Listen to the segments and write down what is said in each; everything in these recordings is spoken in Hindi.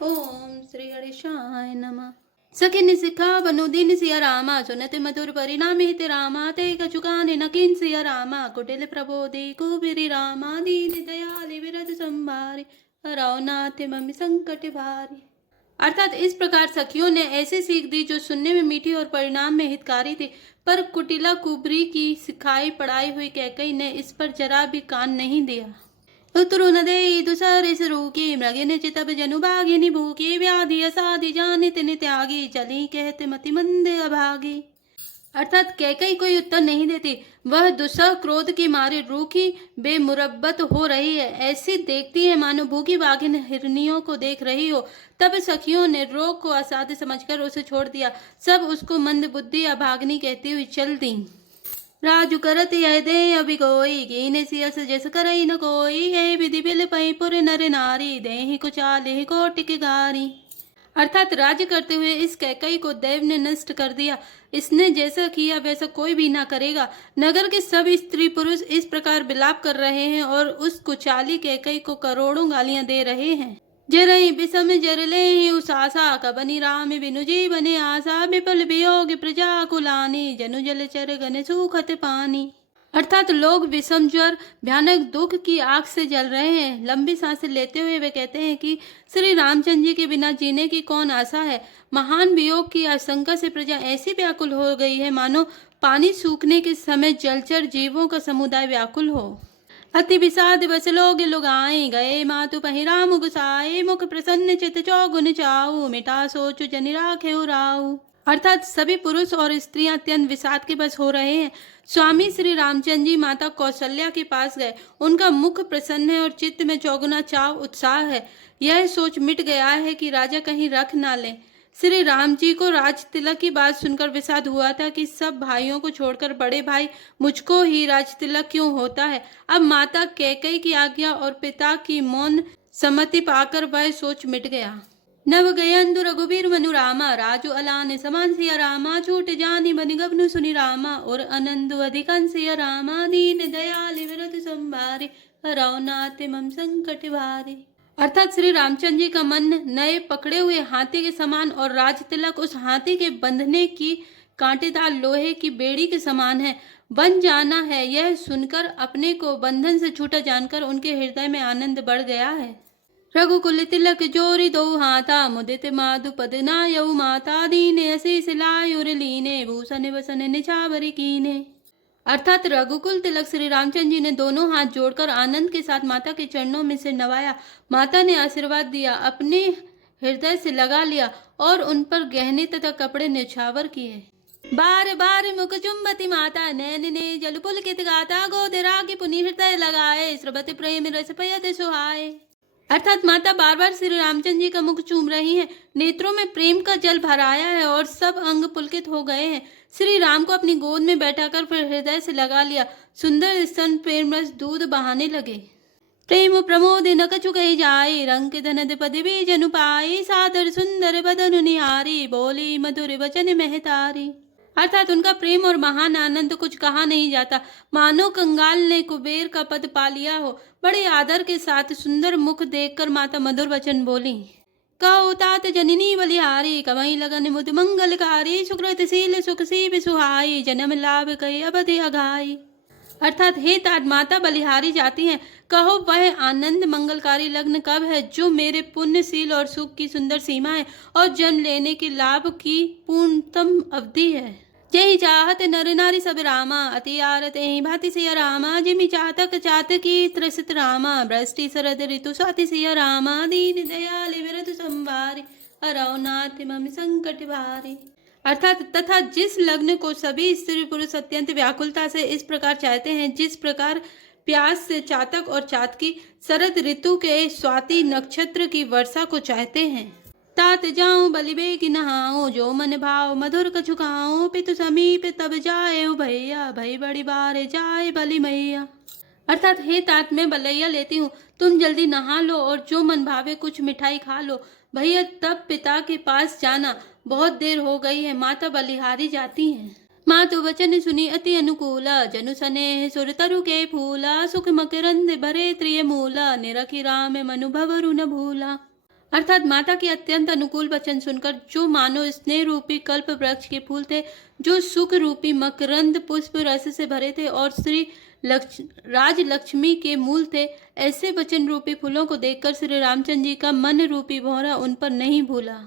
ओम श्री गणेशाय नमः। सखी निशिखा बनुदीन सिया रामा सुनते मधुर परिणाम हित रामा ते कचुकाने नकीन सिया रामा कुटिल प्रबोधि कुबिरी रामा दीन दयाल विरद संभारी रौनाथ मम्मी संकट भारी। अर्थात इस प्रकार सखियों ने ऐसी सीख दी जो सुनने में मीठी और परिणाम में हितकारी थी, पर कुटिला कुबरी की सिखाई पढ़ाई हुई कैकई ने इस पर जरा भी कान नहीं दिया। उतरु न दे दुसरिस रूकी मृगिन चितब जनु भागिनी भूकी व्याधि असाधि जानित त्यागी चली कहते मति मंद अभागी। अर्थात कैकई कोई उत्तर नहीं देती, वह दुस्सह क्रोध की मारे रूखी बेमुरब्बत हो रही है, ऐसी देखती है मानो भूखी बाघिन हिरनियों को देख रही हो। तब सखियों ने रोग को असाध्य समझकर उसे छोड़ दिया, सब उसको मंद बुद्धि अभाग्नि कहती हुई चल दी। राजू करत यह दे अभी कोई कीने सियस जस करई न कोई है विधि बिल पई पुर नर नारी देहि कुचाले कोटिक गारी। अर्थात राज्य करते हुए इस कैकई को देव ने नष्ट कर दिया, इसने जैसा किया वैसा कोई भी ना करेगा। नगर के सब स्त्री पुरुष इस प्रकार विलाप कर रहे हैं और उस कुचाली कैकई को करोड़ों गालियां दे रहे हैं। जरई बिसम जरले ही उस आशा कबनी राम बिनु जीवन आशा विपल वियोग प्रजा कुलानी जनु जल चर गन सूखत पानी। अर्थात लोग विषम ज्वर भयानक दुख की आग से जल रहे हैं। लंबी सांसें लेते हुए वे कहते हैं कि श्री रामचंद्र जी के बिना जीने की कौन आशा है। महान वियोग की आशंका से प्रजा ऐसी व्याकुल हो गई है मानो पानी सूखने के समय जलचर जीवों का समुदाय व्याकुल हो। अति विषाद बस लोग लुगाए गए मातु पहि राम गुसाए मुख प्रसन्न चित चौगुन चाऊ मिटा सोचु जनि राखे राऊ। अर्थात सभी पुरुष और स्त्रियां अत्यंत विषाद के बस हो रहे हैं। स्वामी श्री रामचंद्र जी माता कौशल्या के पास गए, उनका मुख प्रसन्न है और चित्त में चौगुना चाव उत्साह है। यह सोच मिट गया है कि राजा कहीं रख ना ले। श्री राम जी को राज तिलक की बात सुनकर विषाद हुआ था कि सब भाइयों को छोड़कर बड़े भाई मुझको ही राज तिलक क्यों होता है। अब माता कैकई की आज्ञा और पिता की मौन सम्मति पाकर वह सोच मिट गया। नव गयंदु रघुबीर मनु रामा राजू अलान समान सिया रामा छूट जानी बनि गबनु सुनि रामा और अनंदु अधिकन सिया रामा दीन दयाल विरत संभारी रौनाथ मम संकट भारी। अर्थात श्री रामचंद्र जी का मन नए पकड़े हुए हाथी के समान और राज तिलक उस हाथी के बंधने की कांटेदार लोहे की बेड़ी के समान है, बन जाना है। यह सुनकर अपने को बंधन से छूटा जानकर उनके हृदय में आनंद बढ़ गया है। रघुकुल तिलक जोरी दो हाथा मुदित माधु पद नायऊ माता दीने असीस लायुर लीने भूषण वसन निछावरी कीने। अर्थात रघुकुल तिलक श्री रामचंद्र जी ने दोनों हाथ जोड़कर आनंद के साथ माता के चरणों में सिर नवाया। माता ने आशीर्वाद दिया, अपने हृदय से लगा लिया और उन पर गहने तथा कपड़े न्यौछावर किए। बार बार मुख चुंबती माता नैन ने जल पुलकित गाता गोदे रागी पुनि हृदय लगाए श्रवति प्रेम रस पयत सुहाए। अर्थात माता बार बार श्री रामचंद्र जी का मुख चूम रही हैं, नेत्रों में प्रेम का जल भराया है और सब अंग पुलकित हो गए हैं। श्री राम को अपनी गोद में बैठाकर फिर हृदय से लगा लिया। सुंदर स्तन प्रेम रस दूध बहाने लगे। प्रेम प्रमोद न कछु कही जाए रंग धनद पदवी जनु पाई सादर सुंदर बदनु निहारी बोली मधुर वचन महतारी। अर्थात उनका प्रेम और महान आनंद कुछ कहा नहीं जाता, मानो कंगाल ने कुबेर का पद पा लिया हो। बड़े आदर के साथ सुंदर मुख देखकर माता मधुर वचन बोली। कहो तात जननी बलिहारी कमई लगन मुद मंगलकारी सुकृतशील सुख सी सुहाई जन्म लाभ कई अवधि अघाई। अर्थात हे तात माता बलिहारी जाती हैं, कहो वह आनंद मंगलकारी लग्न कब है जो मेरे पुण्यशील और सुख की सुंदर सीमा है और जन्म लेने के लाभ की पूर्णतम अवधि है। जय चाहत नर नारी सब रामा अति आरत ही भाति सिया रामा जिमि चातक चातकी त्रसित रामा भ्रष्टि शरद ऋतु स्वाति सिया रामा दीन दयाल विरत संभारी अरौनाथ मम संकट भारी। अर्थात तथा जिस लग्न को सभी स्त्री पुरुष अत्यंत व्याकुलता से इस प्रकार चाहते हैं, जिस प्रकार प्यास से चातक और चातकी शरद ऋतु के स्वाति नक्षत्र की वर्षा को चाहते हैं। तात जाऊं बलिबे की नहाऊं जो मन भाव मधुर कछु खाऊं पितु समीप तब जाए भैया भई बड़ी बार जाए बलि मैया। अर्थात हे तात मैं बलैया लेती हूँ, तुम जल्दी नहा लो और जो मन भावे कुछ मिठाई खा लो। भैया तब पिता के पास जाना, बहुत देर हो गई है। माता बलिहारी जाती हैं। मातु वचन सुनी अति अनुकूला जनु सने सुर तरु के फूला सुख मकरंद भरे त्रिय मूला निरखी राम मनु भवरु न भूला। अर्थात माता के अत्यंत अनुकूल वचन सुनकर जो मानो स्नेह रूपी कल्प वृक्ष के फूल थे, जो सुख रूपी मकरंद पुष्प रस से भरे थे और श्री राजलक्ष्मी के मूल थे, ऐसे वचन रूपी फूलों को देखकर श्री रामचंद्र जी का मन रूपी भौरा उन पर नहीं भूला।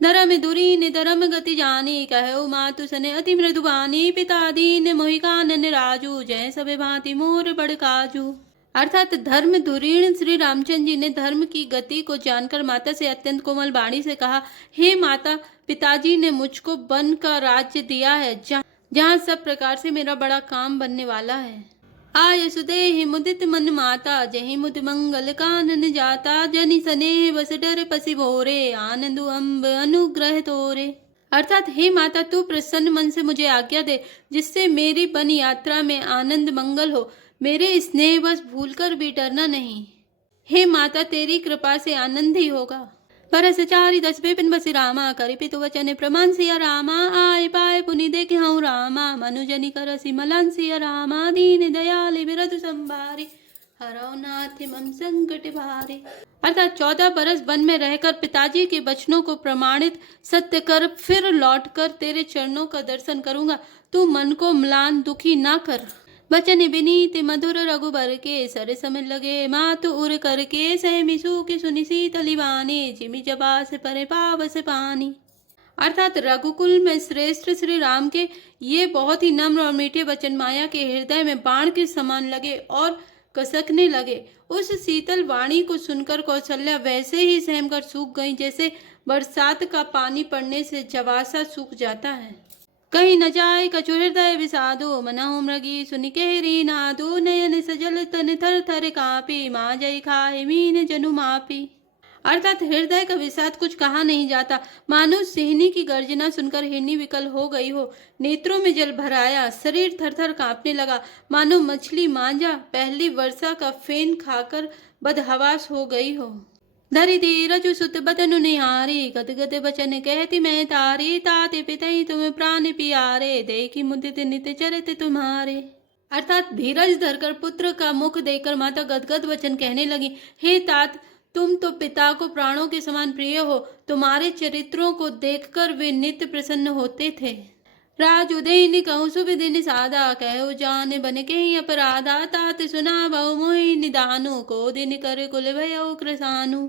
धर्म दूरी ने धर्म गति जानी, कहो मातु सने अति मृदुबानी, पिता दीन मोहिकानन राजू, जय सबे भांति मोर बड़ काजू। अर्थात धर्म धुरीण श्री रामचंद्र जी ने धर्म की गति को जानकर माता से अत्यंत कोमल वाणी से कहा, हे माता, पिताजी ने मुझको वन का राज्य दिया है, जहाँ सब प्रकार से मेरा बड़ा काम बनने वाला है। आय सुदेहि मुदित मन माता, जहि मुद मंगल कानन जाता, जनि सनेह बस डर पसी भोरे, आनंद अम्ब अनुग्रह तोरे। अर्थात हे माता, तू प्रसन्न मन से मुझे आज्ञा दे, जिससे मेरी वन यात्रा में आनंद मंगल हो, मेरे स्नेह बस भूलकर भी डरना नहीं। हे माता, तेरी कृपा से आनंद ही होगा। परस चारि दस विपिन बसी रामा, करि पितु वचन प्रमाण सिया रामा, आय पाए पुनि देख हूँ रामा, मनुजनि करसि मलान सिया रामा, दीन दयाल बिरधु संभारी, हरौ नाथ मम संकट भारे। अर्थात 14 बरस वन में रहकर पिताजी के वचनों को प्रमाणित सत्य कर फिर लौटकर तेरे चरणों का दर्शन करूंगा। तू मन को म्लान दुखी ना कर। बचन विनीत मधुर रघुबर के, सर समय लगे मातु उर करके, सहमी सूखी सुनि शीतली बानी, जिमि जबास परे पावस पानी। अर्थात रघुकुल में श्रेष्ठ श्री राम के ये बहुत ही नम्र और मीठे वचन माया के हृदय में बाण के समान लगे और कसकने लगे। उस शीतल वाणी को सुनकर कौशल्या वैसे ही सहम कर सूख गई, जैसे बरसात का पानी पड़ने से जवासा सूख जाता है। कहीं न जाए कछु हृदय विषादो, मनहु मृगी सुनि केहरी नादो, नयन सजल तन थर थर कापी, माँ जय खाए मीन जनु मापी। अर्थात हृदय का विषाद कुछ कहा नहीं जाता, मानो सिंहनी की गर्जना सुनकर हिरनी विकल हो गई हो, नेत्रों में जल भर आया, शरीर थर थर कांपने लगा, मानो मछली मांझा पहली वर्षा का फेन खाकर बदहवास हो गई हो। धरि धीरज सुत बदनु निहारी, गद गद बचन कहती मैं तारी, ताते पितई तुम प्राण पियारे, देखी मुदित नित चरित तुम्हारे। अर्थात धीरज धरकर पुत्र का मुख देखकर माता गदगद वचन कहने लगी, हे तात, तुम तो पिता को प्राणों के समान प्रिय हो, तुम्हारे चरित्रों को देखकर वे नित्य प्रसन्न होते थे। राज उदयनि कहूँ शुभ दिन सादा, कहो जान बन के ही अपराधा, तात सुना बहु मोहि निदानु, को दिन कर कुल भयो कृसानु।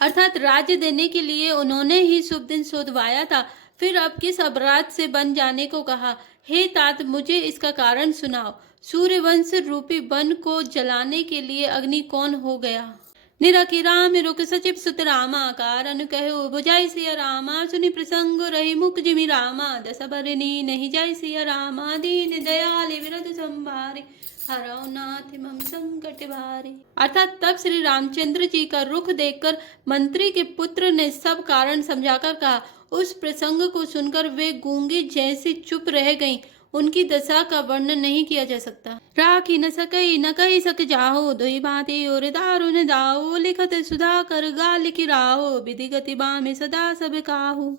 अर्थात राज्य देने के लिए उन्होंने ही शुभ दिन शोधवाया था, फिर अब किस अपराध से बन जाने को कहा। हे तात, मुझे इसका कारण सुनाओ। सूर्यवंश रूपी वन को जलाने के लिए अग्नि कौन हो गया? निरखी राम रुक सचिव सुत रामा, कारण कहो बुझाई सिया रामा, सुनि प्रसंग रही मुख जिमि रामा, दस बरनी नहीं जाय सिया रामा, दीन दयाल बिरधु संभारे, हरौ नाथ मम संकट भारे। अर्थात तब श्री रामचंद्र जी का रुख देखकर मंत्री के पुत्र ने सब कारण समझाकर कहा। उस प्रसंग को सुनकर वे गूंगी जैसी चुप रह गईं। उनकी दशा का वर्णन नहीं किया जा सकता। राखी न सकई न कही सक जाहो, दुई भांति और दारुन दाओ, लिखत सुधा कर गा लिखी राहो, विधि गति बामे सदा सब काहू।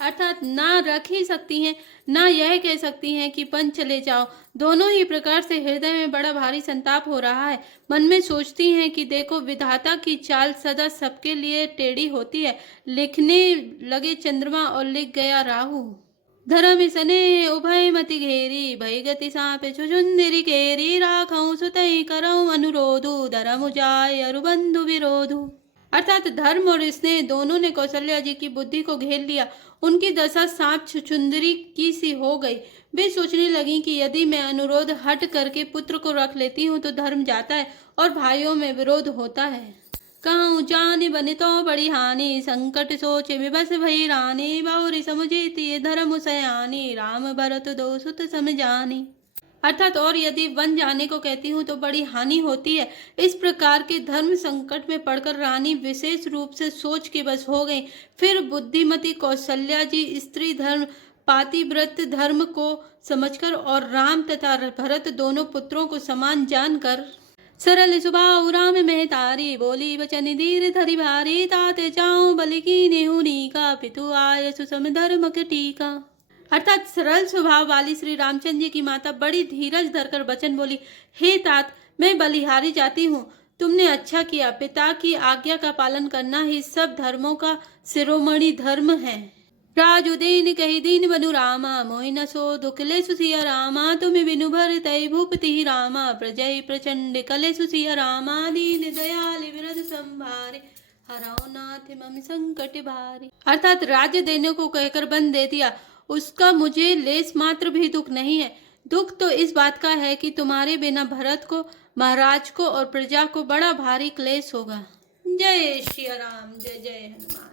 अर्थात ना रख ही सकती हैं, ना यह कह सकती हैं कि पंच चले जाओ। दोनों ही प्रकार से हृदय में बड़ा भारी संताप हो रहा है। मन में सोचती हैं कि देखो, विधाता की चाल सदा सबके लिए टेढ़ी होती है। लिखने लगे चंद्रमा और लिख गया राहु। धर्म सने उभय मति घेरी, भय गति सापे छुचुंदरी केरी, राखऊं सुतई करऊं अनुरोधु, धर्म जाय अरुबंधु विरोधु। अर्थात धर्म और स्नेह दोनों ने कौशल्या जी की बुद्धि को घेर लिया। उनकी दशा सांप छुचुंदरी की सी हो गई। वे सोचने लगी कि यदि मैं अनुरोध हट करके पुत्र को रख लेती हूँ तो धर्म जाता है और भाइयों में विरोध होता है। कहूँ जान बने तो बड़ी हानि, संकट सोचे विवश भई रानी, बहुरी समुझेती धर्म सयानी, राम भरत दो सुत समझानी। अर्थात और यदि वन जाने को कहती हूँ तो बड़ी हानि होती है। इस प्रकार के धर्म संकट में पड़कर रानी विशेष रूप से सोच के बस हो गई। फिर बुद्धिमती कौशल्या जी स्त्री धर्म पातिव्रत धर्म को समझकर और राम तथा भरत दोनों पुत्रों को समान जानकर सरल स्वभाव राम महतारी, बोली वचन धीर धरि भारी, ताते जाऊं बलि की नेहुनी का, पितु आय सुसम धर्म के टीका। अर्थात सरल स्वभाव वाली श्री रामचंद्र जी की माता बड़ी धीरज धरकर वचन बोली, हे तात, मैं बलिहारी जाती हूँ, तुमने अच्छा किया। पिता की आज्ञा का पालन करना ही सब धर्मों का शिरोमणि धर्म है। राजुदीन कही दीन बनु रामा, मोहिन सो दुखलेसु सिया रामा, तुम्हें बिनु भर तय भूपति रामा, प्रजय प्रचंड कलेसु सिया रामा, दीन दयाल विरद संभारे, हराओ नाथ मम संकट भारी। अर्थात राज्य देने को कहकर बंद दे दिया, उसका मुझे लेस मात्र भी दुख नहीं है। दुख तो इस बात का है कि तुम्हारे बिना भरत को, महाराज को और प्रजा को बड़ा भारी क्लेश होगा। जय श्री राम, जय जय हनुमान।